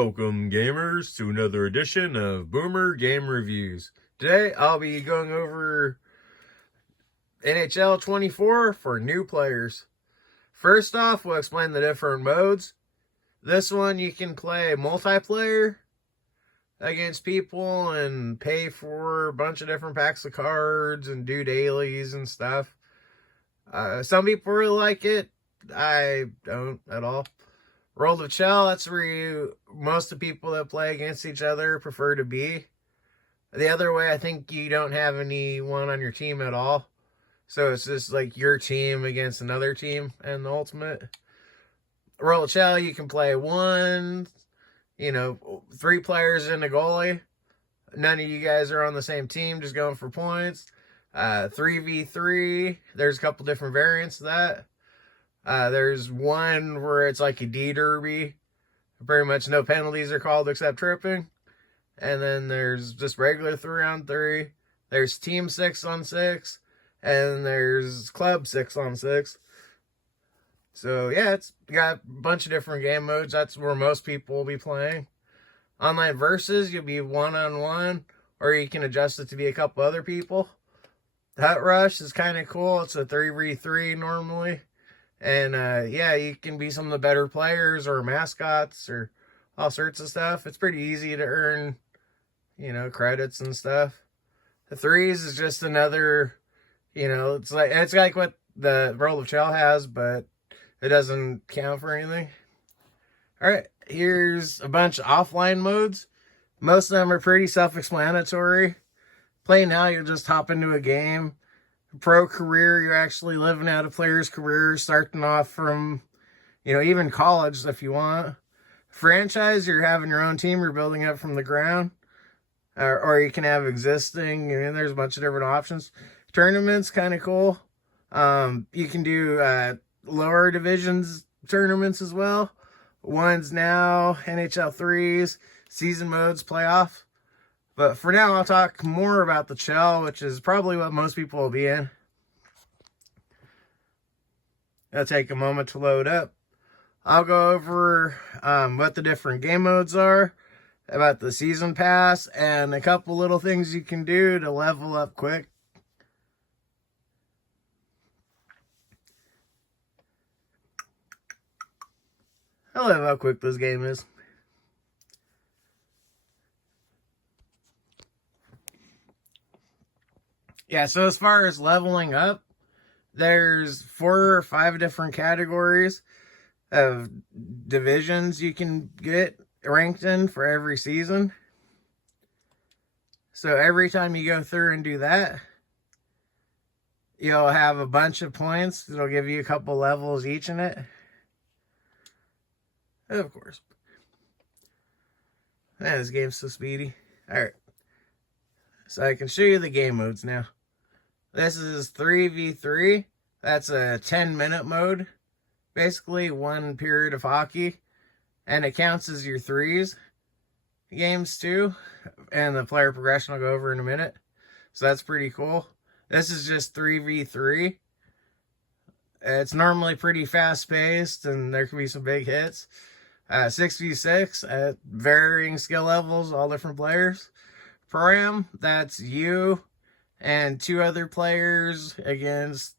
Welcome, gamers, to another edition of Boomer Game Reviews. Today, I'll be going over NHL 24 for new players. First off, we'll explain the different modes. This one, you can play multiplayer against people and pay for a bunch of different packs of cards and do dailies and stuff. Some people really like it. I don't at all. World of Chel, that's where most of the people that play against each other prefer to be. The other way, I think you don't have anyone on your team at all. So it's just like your team against another team in the ultimate. World of Chel, you can play 3 players and a goalie. None of you guys are on the same team, just going for points. 3v3, there's a couple different variants of that. There's one where it's like a D derby. Pretty much no penalties are called except tripping. And then there's just regular 3-on-3. There's team 6-on-6. And there's club 6-on-6. So yeah, it's got a bunch of different game modes. That's where most people will be playing. Online versus, you'll be 1-on-1. Or you can adjust it to be a couple other people. Hut Rush is kind of cool. It's a 3v3 normally. And, yeah, you can be some of the better players or mascots or all sorts of stuff. It's pretty easy to earn, credits and stuff. The threes is just another, it's like what the World of Chel has, but it doesn't count for anything. All right, here's a bunch of offline modes. Most of them are pretty self-explanatory. Play now, you'll just hop into a game. Pro career, you're actually living out a player's career, starting off from, even college if you want. Franchise, you're having your own team, you're building up from the ground. Or you can have existing, there's a bunch of different options. Tournaments, kind of cool. You can do lower divisions tournaments as well. Ones now, NHL 3s, season modes, playoff. But for now, I'll talk more about the Chel, which is probably what most people will be in. It'll take a moment to load up. I'll go over what the different game modes are, about the season pass, and a couple little things you can do to level up quick. I love how quick this game is. Yeah, so as far as leveling up, there's 4 or 5 different categories of divisions you can get ranked in for every season. So every time you go through and do that, you'll have a bunch of points. It'll give you a couple levels each in it. Of course. Man, this game's so speedy. Alright. So I can show you the game modes now. This is 3v3. That's a 10-minute mode. Basically, 1 period of hockey. And it counts as your threes games too. And the player progression I'll go over in a minute. So that's pretty cool. This is just 3v3. It's normally pretty fast-paced, and there can be some big hits. 6v6 at varying skill levels, all different players. Pro-Am, that's you and 2 other players against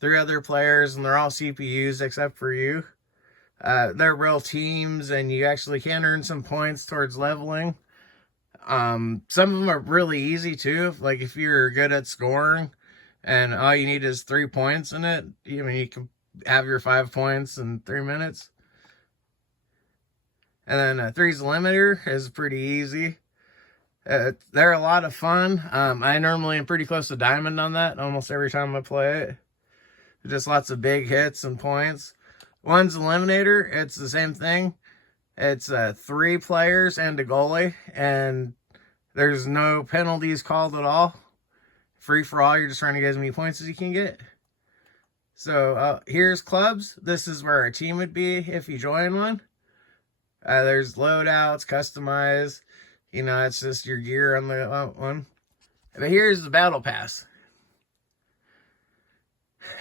3 other players, and they're all CPUs except for you. They're real teams, and you actually can earn some points towards leveling. Some of them are really easy too, like if you're good at scoring and all you need is 3 points in it, you can have your 5 points in 3 minutes. And then 3's Eliminator is pretty easy. They're a lot of fun. I normally am pretty close to diamond on that almost every time I play it. Just lots of big hits and points. 1's Eliminator, it's the same thing. It's 3 players and a goalie, and there's no penalties called at all. Free for all, you're just trying to get as many points as you can get. So here's clubs. This is where a team would be if you join one. There's loadouts, customize. It's just your gear on the one. But here's the Battlepass.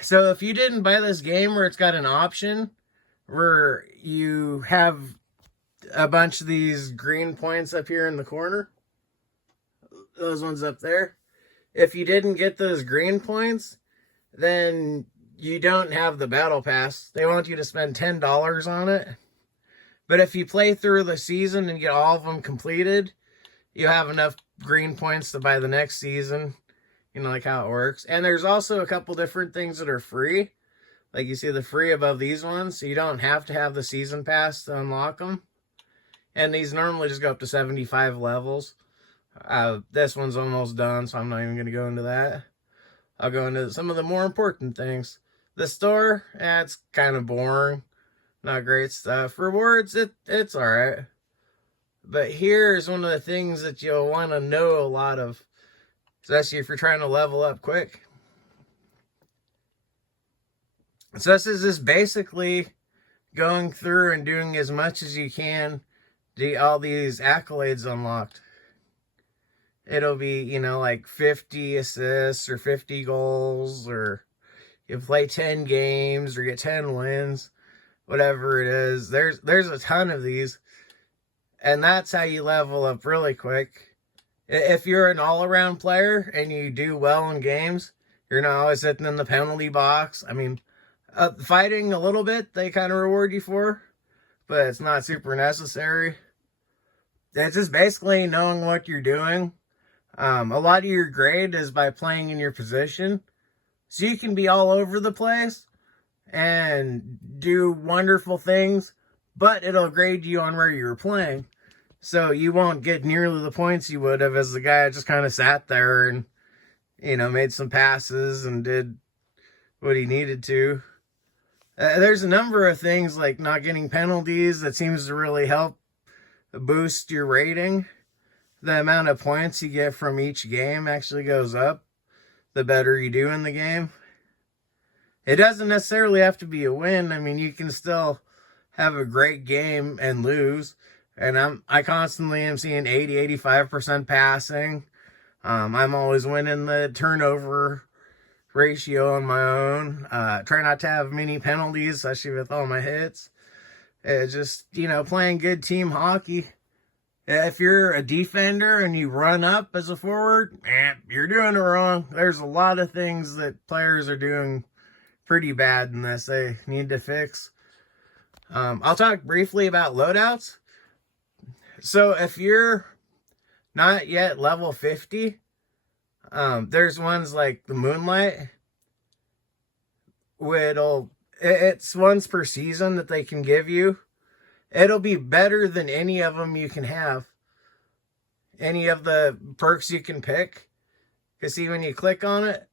So if you didn't buy this game where it's got an option where you have a bunch of these green points up here in the corner. Those ones up there. If you didn't get those green points, then you don't have the battle pass. They want you to spend $10 on it. But if you play through the season and get all of them completed, you have enough green points to buy the next season. You know, like how it works. And there's also a couple different things that are free. Like you see the free above these ones. So you don't have to have the season pass to unlock them. And these normally just go up to 75 levels. This one's almost done, so I'm not even going to go into that. I'll go into some of the more important things. The store, it's kind of boring. Not great stuff. Rewards, it's alright. But here's one of the things that you'll want to know a lot of. Especially if you're trying to level up quick. So this is just basically going through and doing as much as you can to get all these accolades unlocked. It'll be, you know, like 50 assists or 50 goals, or you play 10 games or get 10 wins, whatever it is. There's a ton of these, and that's how you level up really quick. If you're an all-around player and you do well in games, you're not always sitting in the penalty box. I mean, fighting a little bit, they kind of reward you for, but it's not super necessary. It's just basically knowing what you're doing. A lot of your grade is by playing in your position. So you can be all over the place and do wonderful things, but it'll grade you on where you're playing. So you won't get nearly the points you would have as the guy just kind of sat there and, you know, made some passes and did what he needed to. There's a number of things like not getting penalties that seems to really help boost your rating. The amount of points you get from each game actually goes up the better you do in the game. It doesn't necessarily have to be a win. I mean, you can still have a great game and lose. And I constantly am seeing 80-85% passing. I'm always winning the turnover ratio on my own. Try not to have many penalties, especially with all my hits. Just, you know, playing good team hockey. If you're a defender and you run up as a forward, you're doing it wrong. There's a lot of things that players are doing pretty bad in this they need to fix. I'll talk briefly about loadouts. So if you're not yet level 50, there's ones like the Moonlight. It's once per season that they can give you. It'll be better than any of them you can have. Any of the perks you can pick. Because see, when you click on it,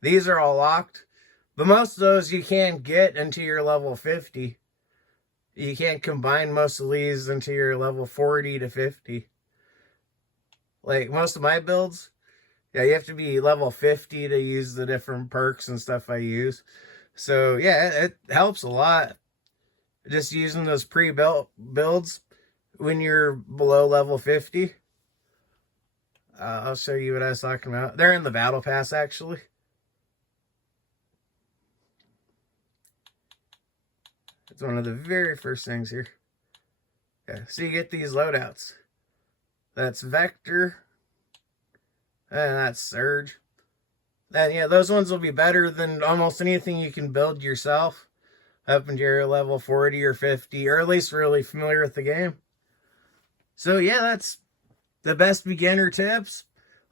these are all locked. But most of those you can't get until you're level 50. You can't combine most of these until you're level 40 to 50. Like most of my builds, yeah, you have to be level 50 to use the different perks and stuff I use. So yeah, it helps a lot. Just using those pre-built builds when you're below level 50. I'll show you what I was talking about. They're in the Battle Pass, actually. It's one of the very first things here. Yeah, so you get these loadouts. That's Vector. And that's Surge. And yeah, those ones will be better than almost anything you can build yourself. Up until your level 40 or 50, or at least really familiar with the game. So yeah, that's the best beginner tips.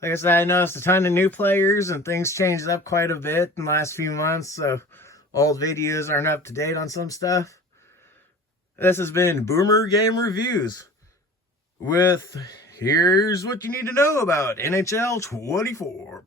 Like I said, I noticed a ton of new players and things changed up quite a bit in the last few months, so old videos aren't up to date on some stuff. This has been Boomer Game Reviews with here's what you need to know about NHL 24.